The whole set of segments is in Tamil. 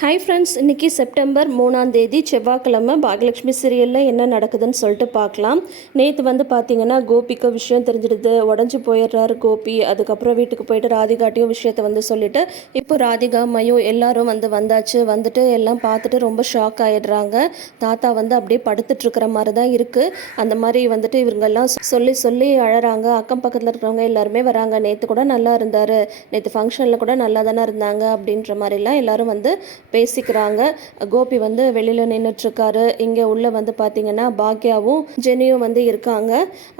ஹாய் ஃப்ரெண்ட்ஸ் இன்றைக்கி செப்டம்பர் மூணாம் தேதி செவ்வாய்க்கிழமை பாகலட்சுமி சீரியலில் என்ன நடக்குதுன்னு சொல்லிட்டு பார்க்கலாம். நேற்று வந்து பார்த்தீங்கன்னா கோபிக்கு விஷயம் தெரிஞ்சிடுது. உடஞ்சி போயிடுறாரு கோபி. அதுக்கப்புறம் வீட்டுக்கு போயிட்டு ராதிகாட்டியும் விஷயத்தை வந்து சொல்லிவிட்டு இப்போ ராதிகா மயோ எல்லாரும் வந்து வந்தாச்சு. வந்துட்டு எல்லாம் பார்த்துட்டு ரொம்ப ஷாக் ஆகிடுறாங்க தாத்தா வந்து அப்படியே படுத்துட்ருக்கிற மாதிரி தான் இருக்குது அந்த மாதிரி வந்துட்டு இவங்கெல்லாம் சொல்லி சொல்லி அழகிறாங்க அக்கம் பக்கத்தில் இருக்கிறவங்க எல்லாருமே வராங்க. நேற்று கூட நல்லா இருந்தார். நேற்று ஃபங்க்ஷனில் கூட நல்லா தானே இருந்தாங்க அப்படின்ற மாதிரிலாம் எல்லோரும் வந்து பேசிக்கிறாங்க. கோபி வந்து வெளியில் நின்றுட்டுருக்காரு இங்கே உள்ள வந்து பார்த்தீங்கன்னா பாக்யாவும் ஜெனியும் வந்து இருக்காங்க.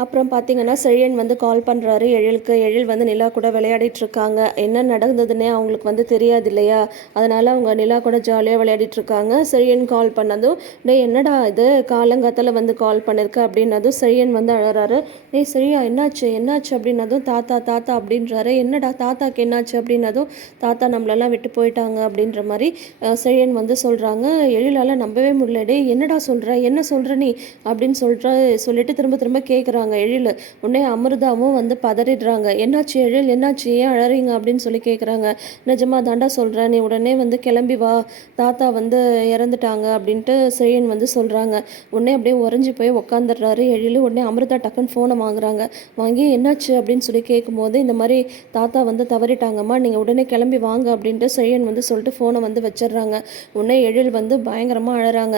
அப்புறம் பார்த்தீங்கன்னா செழியன் வந்து கால் பண்ணுறாரு எழிலுக்கு எழில் வந்து நிலா கூட விளையாடிட்டு இருக்காங்க என்ன நடந்ததுன்னே அவங்களுக்கு வந்து தெரியாது இல்லையா அதனால அவங்க நிலா கூட ஜாலியாக விளையாடிட்டு இருக்காங்க செழியன் கால் பண்ணதும் டே என்னடா இது? காலங்காத்தில் வந்து கால் பண்ணியிருக்க அப்படின்னதும் செழியன் வந்து அழறாரு. டே சரியா என்னாச்சு? என்னாச்சு? அப்படின்னதும் தாத்தா தாத்தா அப்படின்றாரு. என்னடா? தாத்தாக்கு என்னாச்சு? அப்படின்னதும் தாத்தா நம்மளெல்லாம் விட்டு போயிட்டாங்க அப்படின்ற மாதிரி செழியன் வந்து சொல்கிறாங்க எழிலால் நம்பவே முடியலடே என்னடா சொல்கிற என்ன சொல்கிற நீ? அப்படின்னு சொல்கிற சொல்லிட்டு திரும்ப திரும்ப கேட்குறாங்க எழில். உடனே அமிர்தாவும் வந்து பதறிடுறாங்க. என்னாச்சு எழில்? என்னாச்சு? ஏன் அழறீங்க? அப்படின்னு சொல்லி கேட்குறாங்க நிஜமா தாண்டா சொல்கிறேன் நீ உடனே வந்து கிளம்பி வா. தாத்தா வந்து இறந்துட்டாங்க. அப்படின்ட்டு செழியன் வந்து சொல்கிறாங்க உடனே அப்படியே உறைஞ்சி போய் உக்காந்துடுறாரு எழில். உடனே அமிர்தா டக்குன்னு ஃபோனை வாங்குறாங்க. வாங்கி என்னாச்சு? அப்படின்னு சொல்லி கேட்கும்போது இந்த மாதிரி தாத்தா வந்து தவறிட்டாங்கம்மா. நீங்கள் உடனே கிளம்பி வாங்க. அப்படின்ட்டு செழியன் வந்து சொல்லிட்டு ஃபோனை வந்து வச்சிடுறாங்க உடனே எழில் வந்து பயங்கரமாக அழகிறாங்க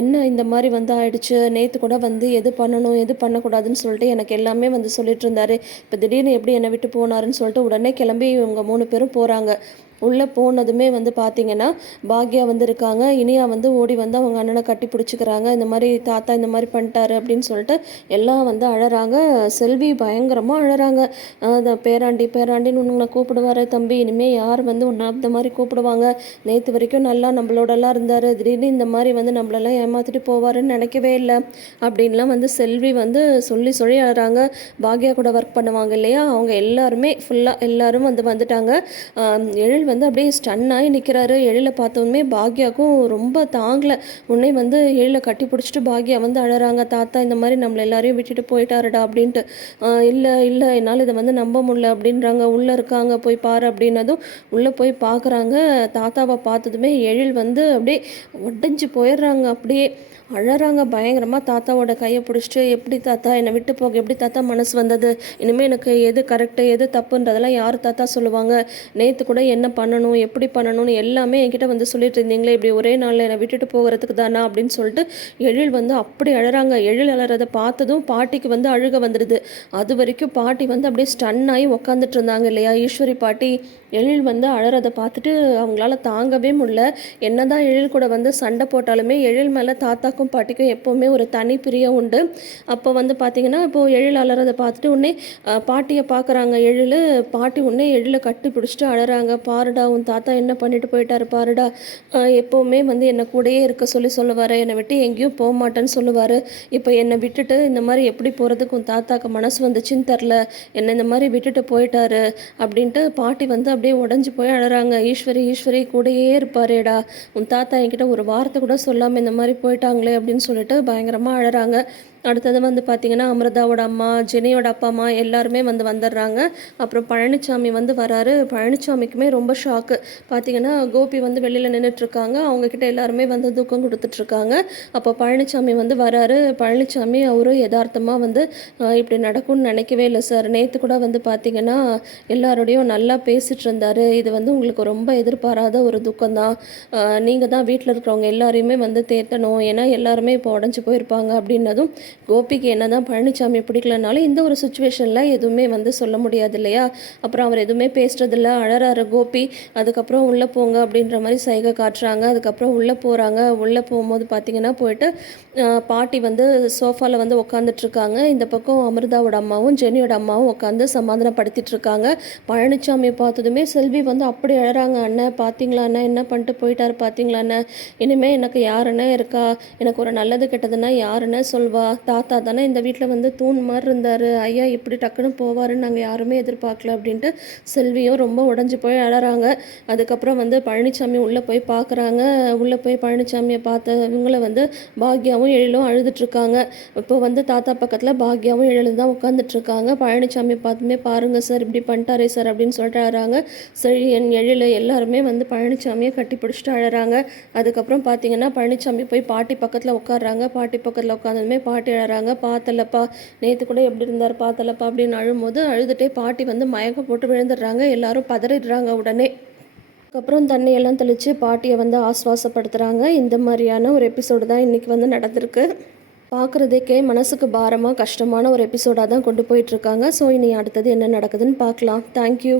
என்ன இந்த மாதிரி வந்து ஆயிடுச்சு? நேற்று கூட வந்து எது பண்ணணும் எது பண்ணக்கூடாதுன்னு சொல்லிட்டு எனக்கு எல்லாமே வந்து சொல்லிட்டு இருந்தாரு. இப்போ திடீர்னு எப்படி என்னை விட்டு போனாருன்னு சொல்லிட்டு உடனே கிளம்பி இவங்க மூணு பேரும் போகிறாங்க உள்ளே போனதுமே வந்து பார்த்தீங்கன்னா பாக்யா வந்து இருக்காங்க இனியா வந்து ஓடி வந்து அவங்க அண்ணனை கட்டி பிடிச்சிக்கிறாங்க. இந்த மாதிரி தாத்தா இந்த மாதிரி பண்ணிட்டாரு அப்படின்னு சொல்லிட்டு எல்லாம் வந்து அழறாங்க. செல்வி பயங்கரமாக அழறாங்க. பேராண்டி பேராண்டின்னு உன்னை கூப்பிடுவாரு தம்பி. இனிமேல் யார் வந்து உன்னை இந்த மாதிரி கூப்பிடுவாங்க? நேற்று வரைக்கும் நல்லா நம்மளோடலாம் இருந்தார். திடீர்னு இந்த மாதிரி வந்து நம்மளெல்லாம் ஏமாத்திட்டு போவாருன்னு நினைக்கவே இல்லை. அப்படின்லாம் வந்து செல்வி வந்து சொல்லி சொல்லி அழறாங்க. பாக்யா கூட ஒர்க் பண்ணுவாங்க இல்லையா? அவங்க எல்லாருமே ஃபுல்லாக எல்லாரும் வந்து வந்துட்டாங்க. எழில் வந்து அப்படியே ஸ்டன்னாகி நிற்கிறாரு. எழில பார்த்தவுமே பாக்யாவுக்கும் ரொம்ப தாங்கலை. உடனே வந்து எழில கட்டி பிடிச்சிட்டு பாக்யா வந்து அழறாங்க. தாத்தா இந்த மாதிரி நம்மளை எல்லாரையும் விட்டுட்டு போயிட்டாருடா அப்படின்ட்டு. இல்லை இல்லை என்னால் இதை வந்து நம்ப முடியல அப்படின்றாங்க. உள்ளே இருக்காங்க போய் பாரு அப்படின்னதும் உள்ளே போய் பார்க்குறாங்க தாத்தாவை பார்த்ததுமே எழில் வந்து அப்படியே உடஞ்சி போயிடுறாங்க. அப்படியே அழறாங்க பயங்கரமாக தாத்தாவோட கையை பிடிச்சிட்டு எப்படி தாத்தா என்னை விட்டு போக எப்படி தாத்தா மனசு வந்தது? இனிமேல் எனக்கு எது கரெக்டு எது தப்புன்றதெல்லாம் யார் தாத்தா சொல்லுவாங்க? நேற்று கூட என்ன பண்ணணும் எப்படி பண்ணணும்னு எல்லாமே என்கிட்ட வந்து சொல்லிட்டு இருந்தீங்களே இப்படி ஒரே நாளில் என்னை விட்டுட்டு போகிறதுக்கு தானா? அப்படின்னு சொல்லிட்டு எழில் வந்து அப்படி அழறாங்க. எழில் அழறதை பார்த்ததும் பாட்டிக்கு வந்து அழுக வந்துடுது. அது வரைக்கும் பாட்டி வந்து அப்படியே ஸ்டன் ஆகி உக்காந்துட்டு இருந்தாங்க இல்லையா? ஈஸ்வரி பாட்டி எழில் வந்து அழறதை பார்த்துட்டு அவங்களால தாங்கவே முடியல. என்னதான் எழில் கூட வந்து சண்டை போட்டாலுமே எழில் மேலே தாத்தாக்கும் பாட்டிக்கும் எப்போவுமே ஒரு தனி பிரியம் உண்டு. அப்போ வந்து பார்த்தீங்கன்னா இப்போது எழில் அழறதை பார்த்துட்டு உடனே பாட்டியை பார்க்குறாங்க எழில். பாட்டி உடனே எழிலை கட்டி பிடிச்சிட்டு அழறாங்க. பாருடா உன் தாத்தா என்ன பண்ணிட்டு போயிட்டாரு பாருடா. எப்போவுமே வந்து என்னை கூடயே இருக்க சொல்லி சொல்லுவார். என்னை விட்டு எங்கேயும் போக மாட்டேன்னு சொல்லுவார். இப்போ என்னை விட்டுட்டு இந்த மாதிரி எப்படி போகிறதுக்கு உன் தாத்தாக்கு மனசு வந்துச்சுன்னு தெரில என்னை இந்த மாதிரி விட்டுட்டு போயிட்டாரு அப்படின்ட்டு பாட்டி வந்து அப்படியே உடஞ்சி போய் அழறாங்க. ஈஸ்வரி ஈஸ்வரி கூடயே இருப்பாரேடா. உன் தாத்தா என்கிட்ட ஒரு வார்த்தை கூட சொல்லாமல் இந்த மாதிரி போயிட்டாங்களே அப்படின்னு சொல்லிட்டு பயங்கரமாக அழறாங்க. அடுத்தது வந்து பார்த்திங்கன்னா அமிர்தாவோட அம்மா ஜெனியோட அப்பா அம்மா எல்லாருமே வந்து வந்துடுறாங்க. அப்புறம் பழனிசாமி வந்து வராரு. பழனிசாமிக்குமே ரொம்ப ஷாக்கு பார்த்தீங்கன்னா கோபி வந்து வெளியில் நின்றுட்டுருக்காங்க அவங்கக்கிட்ட எல்லாருமே வந்து தூக்கம் கொடுத்துட்ருக்காங்க அப்போ பழனிசாமி வந்து வராரு. பழனிசாமி அவரும் யதார்த்தமாக வந்து இப்படி நடக்கும்னு நினைக்கவே இல்லை சார். நேற்று கூட வந்து பார்த்தீங்கன்னா எல்லாரோடையும் நல்லா பேசிட்டு இருந்தார் இது வந்து உங்களுக்கு ரொம்ப எதிர்பாராத ஒரு துக்கம் தான் நீங்கள் தான் வீட்டில் இருக்கிறவங்க எல்லாரையுமே வந்து தேத்தணும். ஏன்னா எல்லாருமே இப்போ உடஞ்சி போயிருப்பாங்க அப்படின்னதும் கோபிக்கு என்ன தான் பழனிசாமி பிடிக்கலனாலும் இந்த ஒரு சுச்சுவேஷனில் எதுவுமே வந்து சொல்ல முடியாது இல்லையா? அப்புறம் அவர் எதுவுமே பேசுகிறதில்ல அழறாரு கோபி. அதுக்கப்புறம் உள்ளே போங்க அப்படின்ற மாதிரி சைகை காட்டுறாங்க. அதுக்கப்புறம் உள்ளே போகிறாங்க உள்ளே போகும்போது பார்த்தீங்கன்னா போயிட்டு பாட்டி வந்து சோஃபாவில் வந்து உட்காந்துட்ருக்காங்க இந்த பக்கம் அமிர்தாவோட அம்மாவும் ஜெனியோட அம்மாவும் உட்காந்து சமாதானப்படுத்திட்டு இருக்காங்க. பழனிசாமியை பார்த்ததுமே செல்வி வந்து அப்படி அழறாங்க அண்ணன் பார்த்தீங்களா அண்ணன் என்ன பண்ணிட்டு போயிட்டாரு பார்த்தீங்களா அண்ணன் இனிமேல் எனக்கு யாருன்னு இருக்கா? எனக்கு ஒரு நல்லது கெட்டதுன்னா யாருன்னா சொல்வா? தாத்தா தானே இந்த வீட்டில் வந்து தூண் மாதிரி இருந்தார். ஐயா இப்படி டக்குன்னு போவாருன்னு நாங்கள் யாருமே எதிர்பார்க்கல அப்படின்ட்டு செல்வியும் ரொம்ப உடஞ்சி போய் அழறாங்க. அதுக்கப்புறம் வந்து பழனிசாமி உள்ளே போய் பார்க்குறாங்க உள்ளே போய் பழனிசாமியை பார்த்த இவங்கள வந்து பாக்யாவும் எழிலும் அழுதுட்ருக்காங்க இப்போ வந்து தாத்தா பக்கத்தில் பாக்யாவும் எழிலும் தான் உட்காந்துட்ருக்காங்க பழனிசாமி பார்த்துமே பாருங்கள் சார் இப்படி பண்ணிட்டாரே சார் அப்படின்னு சொல்லிட்டு அழறாங்க. செழியன் எழில் எல்லாருமே வந்து பழனிசாமியை கட்டி பிடிச்சிட்டு அழகிறாங்க அதுக்கப்புறம் பார்த்தீங்கன்னா பழனிசாமி போய் பாட்டி பக்கத்தில் உட்காடுறாங்க பாட்டி பக்கத்தில் உட்காந்ததுமே பாட்டி அழகிறாங்க பார்த்தலப்பா நேற்று கூட எப்படி இருந்தார் பார்த்தலப்பா அப்படின்னு அழும்போது அழுதுகிட்டே பாட்டி வந்து மயக்கம் போட்டு விழுந்துடுறாங்க. எல்லாரும் பதறிடுறாங்க உடனே. அதுக்கப்புறம் தண்ணியெல்லாம் தெளித்து பாட்டியை வந்து ஆஸ்வாசப்படுத்துகிறாங்க இந்த மாதிரியான ஒரு எபிசோடு தான் இன்றைக்கி வந்து நடந்திருக்கு. பார்க்குறதுக்கே மனசுக்கு பாரமாக கஷ்டமான ஒரு எபிசோடாக தான் கொண்டு போயிட்டுருக்காங்க ஸோ இனி அடுத்தது என்ன நடக்குதுன்னு பார்க்கலாம் தேங்க்யூ